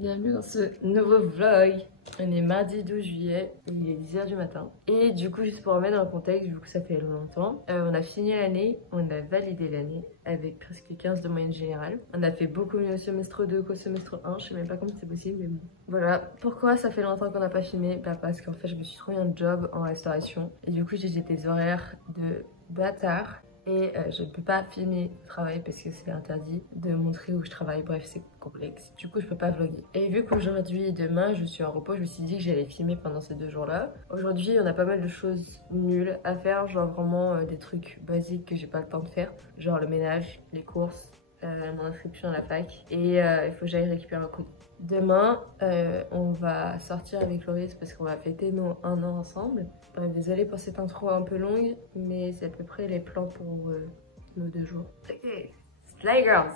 Bienvenue dans ce nouveau vlog. On est mardi 12 juillet et il est 10h du matin. Et du coup, juste pour remettre dans le contexte, vu que ça fait longtemps, on a fini l'année, on a validé l'année avec presque 15 de moyenne générale. On a fait beaucoup mieux au semestre 2 qu'au semestre 1, je sais même pas comment c'est possible, mais bon. Voilà, pourquoi ça fait longtemps qu'on n'a pas filmé? Bah parce qu'en fait, je me suis trouvé un job en restauration et du coup, j'ai des horaires de bâtard. Et je ne peux pas filmer le travail parce que c'est interdit de montrer où je travaille. Bref, c'est complexe. Du coup, je peux pas vlogger. Et vu qu'aujourd'hui et demain, je suis en repos, je me suis dit que j'allais filmer pendant ces 2 jours-là. Aujourd'hui, on a pas mal de choses nulles à faire. Genre vraiment des trucs basiques que j'ai pas le temps de faire. Genre le ménage, les courses, mon inscription à la fac. Et il faut que j'aille récupérer un coup. Demain, on va sortir avec Loris parce qu'on va fêter nos 1 an ensemble. Bref, désolée pour cette intro un peu longue, mais c'est à peu près les plans pour nos 2 jours. Ok, Slay Girls!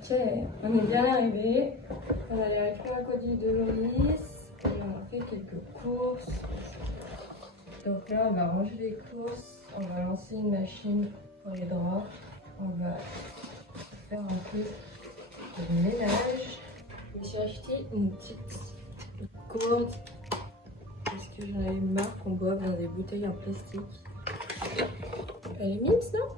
Ok, on est bien arrivé. On a allé récupérer un colis de Loris et on a fait quelques courses. Donc là, on va ranger les courses, on va lancer une machine pour les draps, on va faire un peu de ménage. Je me suis acheté une petite gourde parce que j'en avais marre qu'on boive dans des bouteilles en plastique. Elle est mince, non?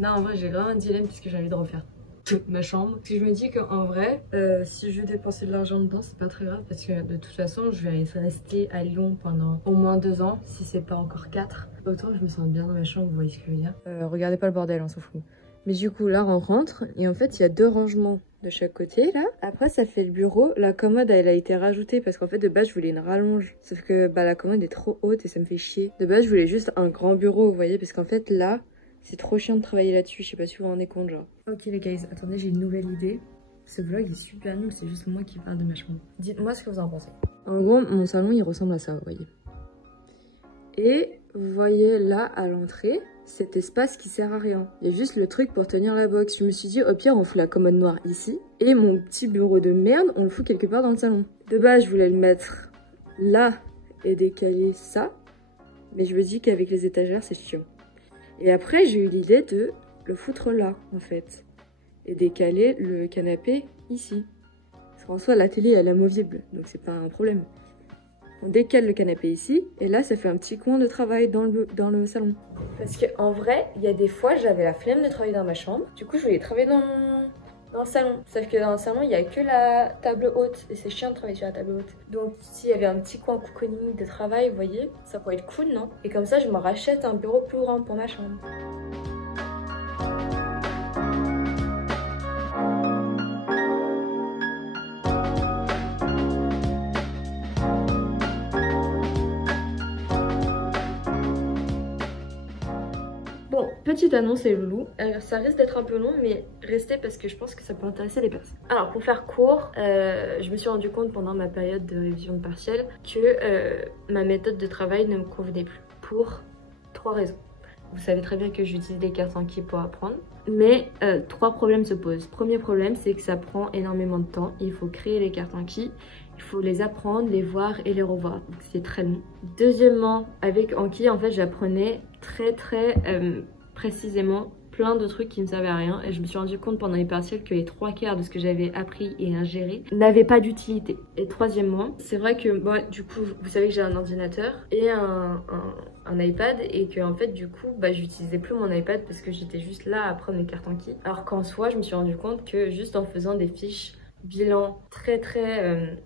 Non, en vrai, j'ai vraiment un dilemme puisque j'ai envie de refaire toute ma chambre. Parce que je me dis qu'en vrai, si je veux dépenser de l'argent dedans, c'est pas très grave parce que de toute façon, je vais rester à Lyon pendant au moins 2 ans, si c'est pas encore 4. Autant je me sens bien dans ma chambre, vous voyez ce que je veux dire. Regardez pas le bordel, on s'en fout. Mais du coup, là, on rentre et en fait, il y a 2 rangements de chaque côté, là. Après, ça fait le bureau. La commode, elle a été rajoutée parce qu'en fait, de base, je voulais une rallonge. Sauf que bah, la commode est trop haute et ça me fait chier. De base, je voulais juste un grand bureau, vous voyez, parce qu'en fait, là... c'est trop chiant de travailler là-dessus, je sais pas si vous vous rendez compte, genre. Ok les guys, attendez, j'ai une nouvelle idée. Ce vlog est super nul, c'est juste moi qui parle de ma chambre. Dites-moi ce que vous en pensez. En gros, mon salon, il ressemble à ça, vous voyez. Et vous voyez là, à l'entrée, cet espace qui sert à rien. Il y a juste le truc pour tenir la box. Je me suis dit, au pire, on fout la commode noire ici. Et mon petit bureau de merde, on le fout quelque part dans le salon. De base, je voulais le mettre là et décaler ça. Mais je me dis qu'avec les étagères, c'est chiant. Et après, j'ai eu l'idée de le foutre là, en fait. Et décaler le canapé ici. Parce qu'en soi, la télé, elle est amovible, donc c'est pas un problème. On décale le canapé ici, et là, ça fait un petit coin de travail dans le salon. Parce qu'en vrai, il y a des fois, j'avais la flemme de travailler dans ma chambre. Du coup, je voulais travailler dans le salon. Sauf que dans le salon, il n'y a que la table haute. Et c'est chiant de travailler sur la table haute. Donc, s'il y avait un petit coin cocooning de travail, vous voyez, ça pourrait être cool, non? Et comme ça, je me rachète un bureau plus grand pour ma chambre. Bon, petite annonce les loulous, ça risque d'être un peu long mais restez parce que je pense que ça peut intéresser les personnes. Alors pour faire court, je me suis rendu compte pendant ma période de révision de partiel que ma méthode de travail ne me convenait plus pour 3 raisons. Vous savez très bien que j'utilise des cartes Anki pour apprendre. Mais 3 problèmes se posent. Premier problème, c'est que ça prend énormément de temps. Il faut créer les cartes Anki. Il faut les apprendre, les voir et les revoir. Donc c'est très long. Deuxièmement, avec Anki, en fait, j'apprenais très précisément plein de trucs qui ne servaient à rien. Et je me suis rendu compte pendant les partiels que les 3/4 de ce que j'avais appris et ingéré n'avaient pas d'utilité. Et troisièmement, c'est vrai que moi, du coup, vous savez que j'ai un ordinateur et un iPad et que en fait du coup j'utilisais plus mon iPad parce que j'étais juste là à prendre mes cartes Anki. Alors qu'en soi, je me suis rendu compte que juste en faisant des fiches bilan très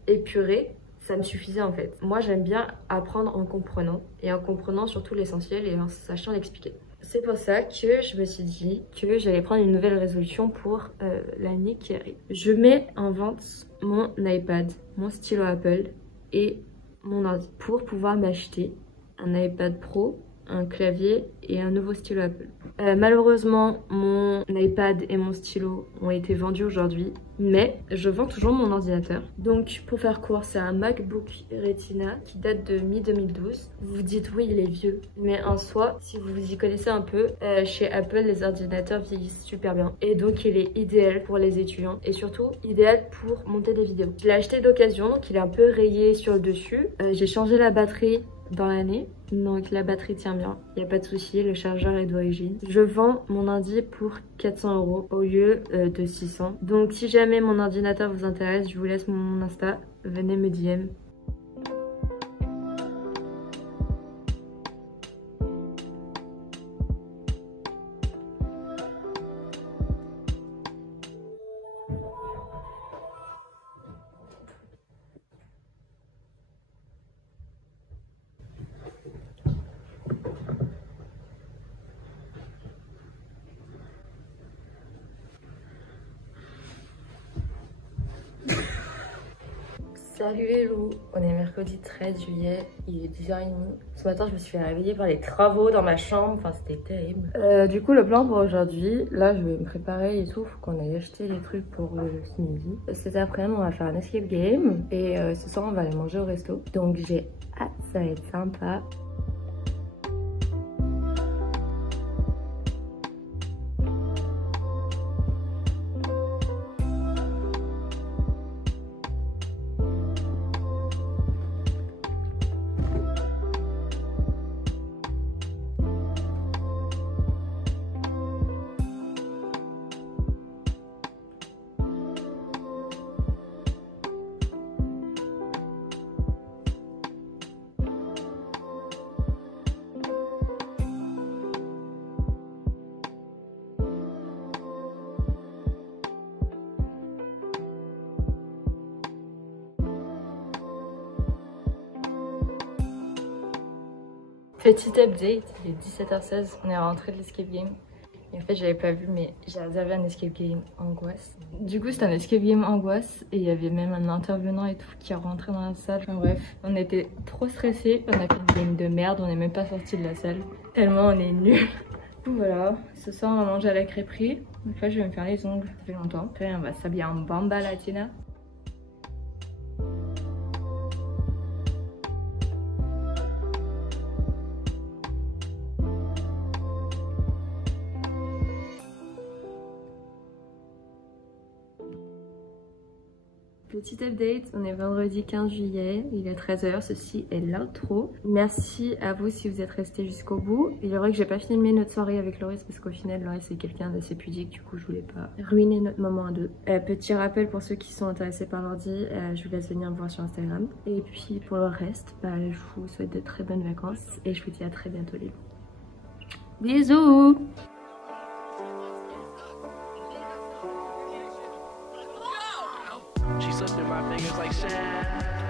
épurées, ça me suffisait en fait. Moi j'aime bien apprendre en comprenant et en comprenant surtout l'essentiel et en sachant l'expliquer. C'est pour ça que je me suis dit que j'allais prendre une nouvelle résolution pour l'année qui arrive. Je mets en vente mon iPad, mon stylo Apple et mon ordi pour pouvoir m'acheter un iPad Pro, un clavier et un nouveau stylo Apple. Malheureusement, mon iPad et mon stylo ont été vendus aujourd'hui, mais je vends toujours mon ordinateur. Donc pour faire court, c'est un MacBook Retina qui date de mi-2012. Vous vous dites oui, il est vieux, mais en soi, si vous vous y connaissez un peu, chez Apple, les ordinateurs vieillissent super bien. Et donc il est idéal pour les étudiants et surtout idéal pour monter des vidéos. Je l'ai acheté d'occasion, donc il est un peu rayé sur le dessus. J'ai changé la batterie dans l'année, donc la batterie tient bien, il n'y a pas de souci, le chargeur est d'origine. Je vends mon ordi pour 400 € au lieu de 600. Donc si jamais mon ordinateur vous intéresse, je vous laisse mon Insta, venez me DM. Salut les loups, on est mercredi 13 juillet, il est 10h30. Ce matin je me suis réveillée par les travaux dans ma chambre, enfin c'était terrible. Du coup le plan pour aujourd'hui, là je vais me préparer et tout, faut qu'on aille acheter les trucs pour ce midi. Cet après-midi on va faire un escape game et ce soir on va aller manger au resto. Donc j'ai hâte, ça va être sympa. Petit update, il est 17h16, on est rentré de l'escape game. Et en fait, j'avais pas vu, mais j'ai réservé un escape game angoisse. Du coup, c'était un escape game angoisse et il y avait même un intervenant et tout qui est rentré dans la salle. Enfin bref, on était trop stressés, on a fait une game de merde, on n'est même pas sorti de la salle. Tellement on est nuls. Voilà, ce soir on va manger à la crêperie. Donc là, je vais me faire les ongles, ça fait longtemps. Après, on va s'habiller en bamba latina. Petit update, on est vendredi 15 juillet, il est 13h, ceci est l'outro. Merci à vous si vous êtes restés jusqu'au bout. Il est vrai que j'ai pas filmé notre soirée avec Loris parce qu'au final Loris c'est quelqu'un d'assez pudique, du coup je voulais pas ruiner notre moment à deux. Petit rappel pour ceux qui sont intéressés par l'ordi, je vous laisse venir me voir sur Instagram. Et puis pour le reste, je vous souhaite de très bonnes vacances et je vous dis à très bientôt les loups. Bisous! She slipped through my fingers like sand.